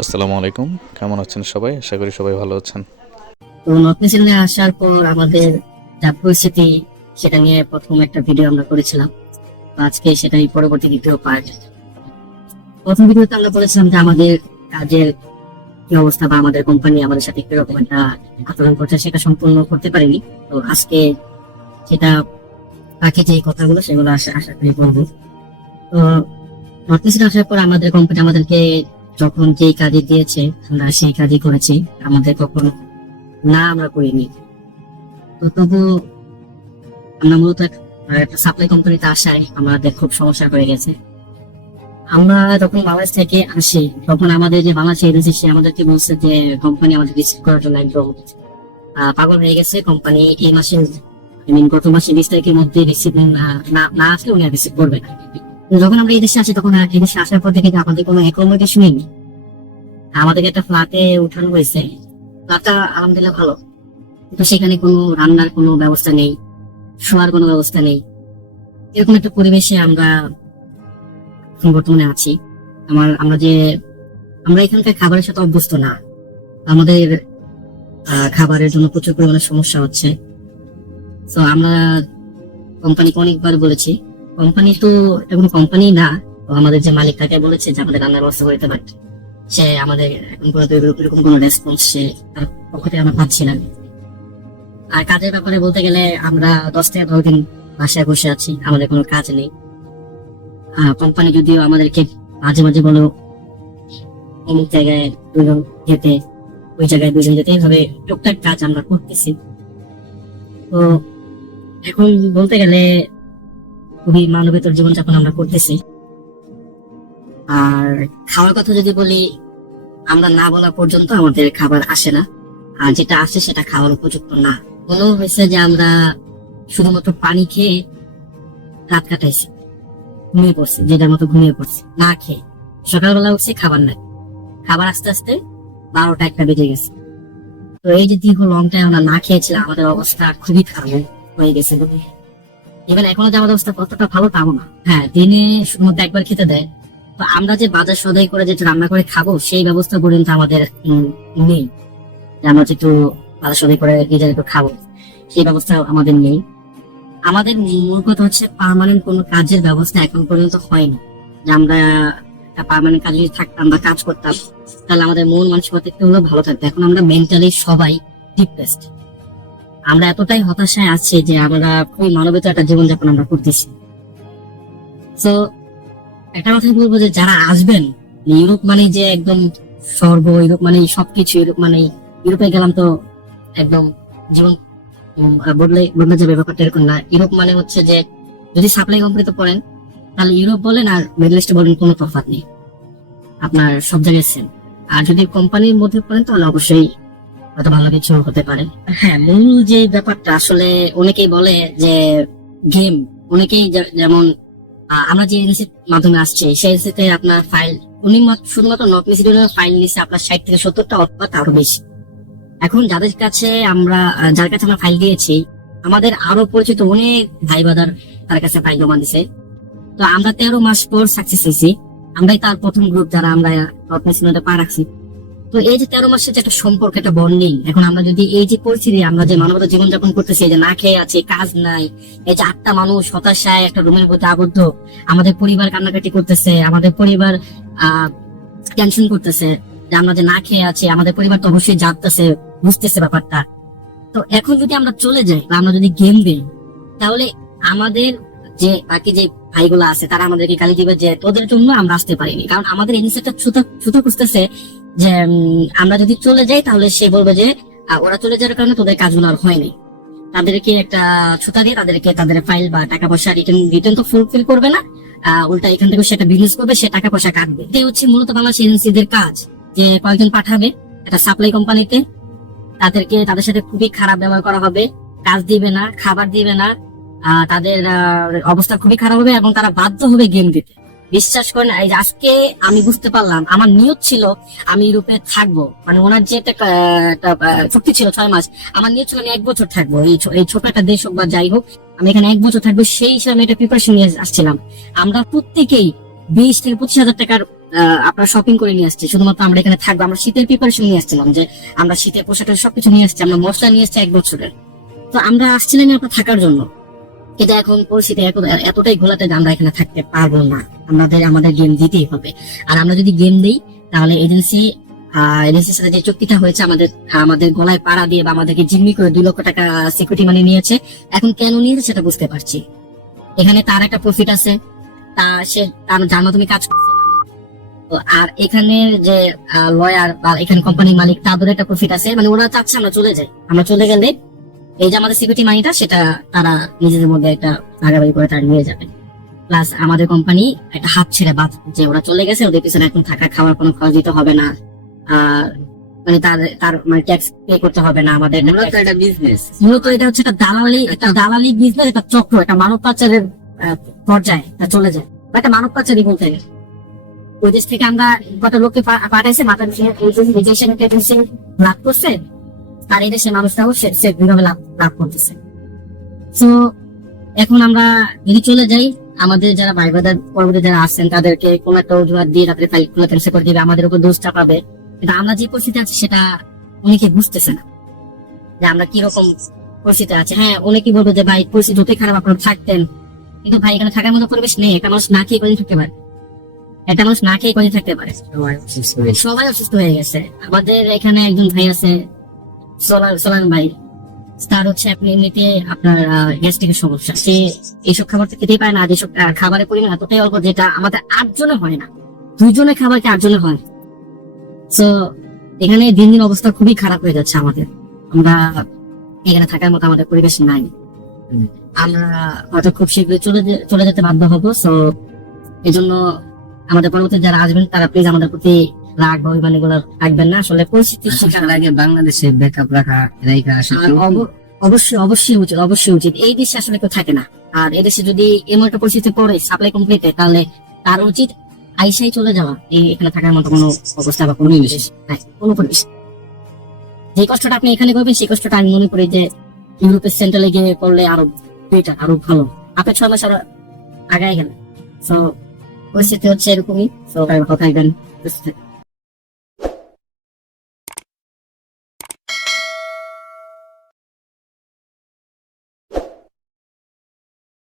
আসসালামু আলাইকুম। কেমন আছেন সবাই? আশা করি সবাই ভালো আছেন। তো নর্থ মিশনে আসার পর আমাদের যা পরিস্থিতি সেটা নিয়ে প্রথম একটা ভিডিও আমরা করেছিলাম। তো আজকে সেটাই পরবর্তী দ্বিতীয় পার্ট। প্রথম ভিডিওতে আমরা বলেছিলাম যে আমাদের কাজের কি অবস্থা বা আমাদের কোম্পানি আমাদের সাথে কিরকম একটা আচরণ করছে সেটা সম্পূর্ণ করতে পারিনি। তো আজকে সেটা বাকি যে কথাগুলো সেগুলো আশা আশা করি বলবো। তো নর্থ মিশনে আসার পর আমাদের কোম্পানি আমাদেরকে যখন যেই কাজে দিয়েছে আমরা সেই কাজই করেছি। আমাদের কখনো না আমরা করিনি। তো তবু আমরা মূলত একটা সাপ্লাই কোম্পানিতে আসায় আমাদের খুব সমস্যা হয়ে গেছে। আমরা যখন বাংলাদেশ থেকে আসি তখন আমাদের যে বাংলাদেশ এজেন্সি সে আমাদেরকে বলছে যে কোম্পানি আমাদের রিসিভ করার জন্য একদম পাগল হয়ে গেছে। কোম্পানি এই মাসে গত মাসে 20 তারিখের মধ্যে রিসিভ না আসলে উনি রিসিভ করবে না। যখন আমরা এই দেশে আসি তখন এই দেশে আসার পর থেকে আমাদের কোনো অ্যাকোমোডেশন নেই। আমাদেরকে একটা ফ্ল্যাটে উঠানো হয়েছে। ফ্ল্যাটটা আলহামদুলিল্লাহ ভালো, কিন্তু সেখানে কোনো রান্নার কোনো ব্যবস্থা নেই, শোয়ার কোনো ব্যবস্থা নেই। এরকম একটা পরিবেশে আমরা বর্তমানে আছি। আমরা এখানকার খাবারের সাথে অভ্যস্ত না। আমাদের খাবারের জন্য প্রচুর পরিমাণে সমস্যা হচ্ছে। তো আমরা কোম্পানিকে অনেকবার বলেছি, কোম্পানি তো এখন কোম্পানি না, তো আমাদের যে মালিক তাকে বলেছে যে আমাদের রান্নার ব্যবস্থা করতে পারে। সে আমাদের এখন পর্যন্ত এরকম কোনো রেসপন্স সে তার পক্ষ থেকে আমরা পাচ্ছি না। আর কাজের ব্যাপারে বলতে গেলে আমরা 10 থেকে 10 দিন বাসায় বসে আছি, আমাদের কোনো কাজ নেই। কোম্পানি যদিও আমাদেরকে মাঝে মাঝে বলো অমুক জায়গায় দুজন যেতে, ওই জায়গায় দুজন যেতে, এইভাবে টুকটাক কাজ আমরা করতেছি। তো এখন বলতে গেলে খুবই মানবেতর জীবনযাপন আমরা করতেছি। আর খাওয়ার কথা যদি বলি, আমরা না বলা পর্যন্ত আমাদের খাবার আসে না, আর যেটা আসে সেটা খাওয়ার উপযুক্ত না। মনে হয়েছে যে আমরা শুধুমাত্র পানি খেয়ে রাত কাটাইছি, ঘুমিয়ে পড়ছি, যেটার মতো ঘুমিয়ে পড়ছি না খেয়ে। সকালবেলা উঠছি, খাবার নাই, খাবার আস্তে আস্তে 12টা 1টা বেজে গেছে। তো এই যে দীর্ঘ লং টাইম আমরা না খেয়েছিলাম, আমাদের অবস্থা খুবই খারাপ হয়ে গেছে। ইভেন এখনো যে আমাদের অবস্থা কতটা ভালো তাও না। হ্যাঁ, দিনে শুধুমাত্র একবার খেতে দেয়। তো আমরা যে বাজার সদাই করে যেটা রান্না করে খাবো সেই ব্যবস্থা পর্যন্ত আমাদের নেই, যে আমরা যেটু বাজার সদাই করে নিজের একটু খাবো সেই ব্যবস্থা আমাদের নেই। আমাদের মূল কথা হচ্ছে পার্মানেন্ট কোনো কাজের ব্যবস্থা এখন পর্যন্ত হয়নি। যে আমরা একটা পার্মানেন্ট কাজে যদি থাকতাম বা কাজ করতাম তাহলে আমাদের মন মানসিকতা একটু হলেও ভালো থাকতো। এখন আমরা মেন্টালি সবাই ডিপ্রেসড। আমরা এতটাই হতাশায় আছি যে আমরা খুবই মানবিক একটা জীবনযাপন আমরা করতেছি। তো একটা কথাই বলবো যে যারা আসবেন, ইউরোপ মানে যে একদম স্বর্গ, ইউরোপ মানে সবকিছু, ইউরোপ মানে ইউরোপে গেলাম তো একদম জীবন বদলে যাবে, ব্যাপারটা এরকম না। ইউরোপ মানে হচ্ছে যে যদি সাপ্লাই কোম্পানিতে পড়েন তাহলে ইউরোপ বলেন আর মিডল ইস্টে বলেন কোনো তফাৎ নেই, আপনার সব জায়গায় সেম। আর যদি কোম্পানির মধ্যে পড়েন তাহলে অবশ্যই হয়তো ভালো কিছু হতে পারে। হ্যাঁ, মূল যে ব্যাপারটা আসলে অনেকেই বলে যে গেম, অনেকেই যেমন আমরা যে এজেন্সির মাধ্যমে আসছে সেই এজেন্সিতে আপনার ফাইল উনি শুধুমাত্র নর্থ মিশনের ফাইল নিচ্ছে আপনার 60 থেকে 70টা অথবা তারও বেশি। এখন যার কাছে আমরা ফাইল দিয়েছি, আমাদের আরো পরিচিত অনেক ভাই বাদার তার কাছে ফাইল জমা দিছে। তো আমরা 13 মাস পর সাকসেস হয়েছি। আমরাই তার প্রথম গ্রুপ যারা আমরা নর্থ মিশনে পা রাখছি। তো এই যে 13 মাসের যে একটা সম্পর্ক, একটা বন্ডিং, এখন আমরা যদি এই যে পরিস্থিতি আমরা যে মানবতা জীবনযাপন করতেছি, যে না খেয়ে আছে, কাজ নাই, এই যে 8টা মানুষ হতাশায় একটা রুমের মধ্যে আবদ্ধ, আমাদের পরিবার কান্নাকাটি করতেছে, আমাদের পরিবার টেনশন করতেছে যে আমরা যে না খেয়ে আছি, আমাদের পরিবার তো অবশ্যই জানতেছে, বুঝতেছে ব্যাপারটা। তো এখন যদি আমরা চলে যাই বা আমরা যদি গেম দিই, তাহলে আমাদের যে বাকি যে ভাইগুলো আছে তারা আমাদেরকে গালি দিবে যে তোদের জন্য আমরা আসতে পারিনি। কারণ আমাদের এজেন্সিটা ছুতো খুঁজতেছে যে আমরা যদি চলে যাই তাহলে সে বলবে যে ওরা চলে যাওয়ার কারণে তোদের কাজগুলো আর হয়নি। তাদেরকে একটা ছুতা দিয়ে তাদেরকে তাদের ফাইল বা টাকা পয়সা রিটার্ন তো ফুলফিল করবে না, উল্টা এখান থেকে সেটা বিজনেস করবে, সে টাকা পয়সা কাটবে। এটাই হচ্ছে মূলত বাংলাদেশ এজেন্সিদের কাজ, যে কয়েকজন পাঠাবে একটা সাপ্লাই কোম্পানিতে, তাদের সাথে খুবই খারাপ ব্যবহার করা হবে, কাজ দিবে না, খাবার দিবে না, তাদের অবস্থা খুবই খারাপ হবে এবং তারা বাধ্য হবে গেম দিতে। বিশ্বাস করেন, এই যে আজকে আমি বুঝতে পারলাম, আমার নিয়ত ছিল আমি ইউরোপে থাকবো, মানে ওনার যে একটা চুক্তি ছিল 6 মাস, আমার নিয়ত ছিল আমি 1 বছর থাকবো, এই ছোট একটা দেশ হোক বা যাই হোক আমি এখানে 1 বছর থাকবো, সেই হিসাবে আমি এটা প্রিপারেশন নিয়ে আসছিলাম। আমরা প্রত্যেকেই 20 থেকে 25 হাজার টাকার আপনার শপিং করে নিয়ে আসছি, শুধুমাত্র আমরা এখানে থাকবো। আমরা শীতের প্রিপারেশন নিয়ে আসছিলাম, যে আমরা শীতের পোশাকের সবকিছু নিয়ে আসছি, আমরা মশলা নিয়ে আসছি 1 বছরের। তো আমরা আসছিলাম আপনার থাকার জন্য, কিন্তু এখন পরিস্থিতি এতটাই ঘোলাতে যে আমরা এখানে থাকতে পারবো না। আমাদের গেম দিতেই হবে। আর আমরা যদি গেম দিই তাহলে এজেন্সির সাথে যে চুক্তিটা হয়েছে, আমাদের গলায় পাড়া দিয়ে বা আমাদেরকে জিম্মি করে 2 লক্ষ টাকা সিকিউরিটি মানি নিয়েছে। এখন কেন নিয়েছে সেটা বুঝতে পারছি। এখানে তার একটা প্রফিট আছে, তার যার মাধ্যমে কাজ করছে। তো আর এখানে যে লয়ার বা এখানে কোম্পানির মালিক, তাদের একটা প্রফিট আছে। মানে ওরা চাচ্ছে আমরা চলে যাই। আমরা চলে গেলে এই যে আমাদের সিকিউরিটি মানিটা, সেটা তারা নিজেদের মধ্যে একটা ভাগাভাগি করে তারা নিয়ে যাবে। প্লাস আমাদের কোম্পানি একটা হাত ছেড়ে বাদ, যে ওরা চলে গেছে, ওদের পিছনে এখন থাকা খাওয়ার কোনো খরচ দিতে হবে না। মানে তার মানে ট্যাক্স পে করতে হবে না আমাদের। মূলত এটা বিজনেস। মূলত এটা হচ্ছে একটা দালালি বিজনেস, একটা চক্র, একটা মানব পাচারের পর্যায়ে এটা চলে যায়, বা একটা মানব পাচারই বলতে গেলে। ওই দেশ থেকে আমরা কত লোককে পাঠাইছে, মাথা লাভ করছে, আর এই দেশের মানুষটাও সেভাবে লাভ করতেছে। তো এখন আমরা যদি চলে যাই, আমাদের যারা ভাই ব্রাদার পরবর্তী যারা আসছেন তাদেরকে কোন একটা অজুহাত দিয়ে তাদের ফাইল গুলো ক্যান্সেল করে দিবে, আমাদের উপর দোষ চাপাবে। কিন্তু আমরা যে পরিস্থিতি আছি সেটা অনেকে বুঝতেছে না, যে আমরা কিরকম পরিস্থিতি আছে। হ্যাঁ, অনেকে বলবো যে ভাই পরিস্থিতি যতই খারাপ আপনারা থাকতেন, কিন্তু ভাই এখানে থাকার মতো পরিবেশ নেই। একটা মানুষ না খেয়ে কদিন থাকতে পারে, সবাই অসুস্থ হয়ে গেছে। আমাদের এখানে একজন ভাই আছে, সোলান ভাই, তার হচ্ছে আপনি এমনিতে আপনার গ্যাস্ট্রিকের সমস্যা, সে এইসব খাবার তো খেতেই পারে না। যেসব খাবারের পরিমাণ এতটাই অল্প, যেটা আমাদের 8 জনে হয় না, 2 জনের খাবার কি 8 জনে হয়। তো এখানে দিন দিন অবস্থা খুবই খারাপ হয়ে যাচ্ছে আমাদের। আমরা এখানে থাকার মতো আমাদের পরিবেশ নাই। আমরা হয়তো খুব শীঘ্রই চলে যেতে বাধ্য হবো। সো এই জন্য আমাদের পরবর্তী যারা আসবেন তারা প্লিজ আমাদের প্রতি রাগ বা অভিমান এগুলো রাখবেন না। আসলে পরিস্থিতি সেখানে আগে বাংলাদেশে ব্যাকআপ রাখা অবশ্যই উচিত। এই দেশে আসলে কেউ থাকে না, আর এই দেশে যদি এমন একটা পরিস্থিতি পড়ে সাপ্লাই কমপ্লিটে, তাহলে তার উচিত আইসাই চলে যাওয়া। এখানে থাকার মতো কোনো অবস্থা বা কোনো পরিবেশ নাই, কোনো পরিবেশ। যে কষ্টটা আপনি এখানে করবেন, সেই কষ্টটা আমি মনে করি যে ইউরোপের সেন্ট্রালে গিয়ে করলে আরো বেটার, আরো ভালো। আপনি 6 মাস আরো আগায় গেলেন। তো পরিস্থিতি হচ্ছে এরকমই। তো ভালো থাকবেন, সুস্থ থাকবেন।